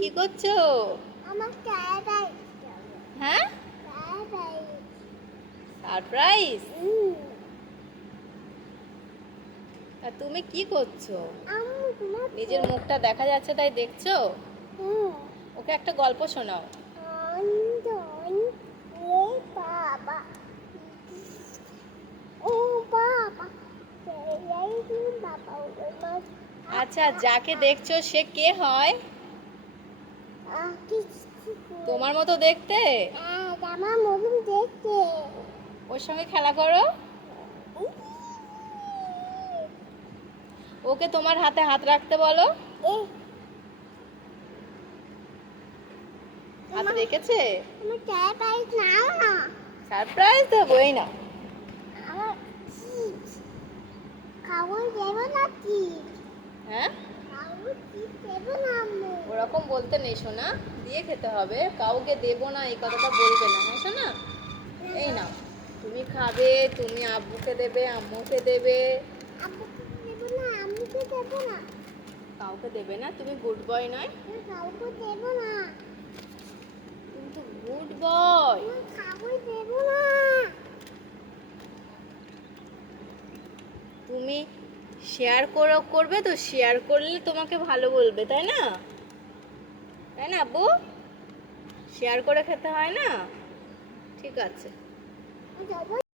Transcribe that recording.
কি করছ? হ্যাঁ? সারপ্রাইজ তা তুমি কি করছ? নিজের মুখটা দেখা যাচ্ছে তাই দেখছ? ওকে একটা গল্প শোনাও। আচ্ছা যাকে দেখছ সে কে হয়? তোমার মতো দেখতে? আমার মতন দেখতে ওর সঙ্গে খেলা করো। ওকে তোমার হাতে হাত রাখতে বলো। এই হাত রেখেছে? না সারপ্রাইজ না দেবো না চিপস হ্যাঁ? ওরকম বলতে নেই শোনা দিয়ে খেতে হবে। কাউকে দেবো না এই কথাটা বলবে না হ্যাঁ শোনা এই নাও। তুমি খাবে তুমি আব্বুকে দেবে আম্মুকে দেবে। না না। কাউকে দেবে না? তুমি গুড বয় নয়। কাউকে দেবো না। কিন্তু গুড বয় খাবার দেবো না। তুমি শেয়ার করে করবে তো শেয়ার করলে তোমাকে ভালো বলবে তাই না? তাই না আব্বু? শেয়ার করে খেতে হয় না? ঠিক আছে।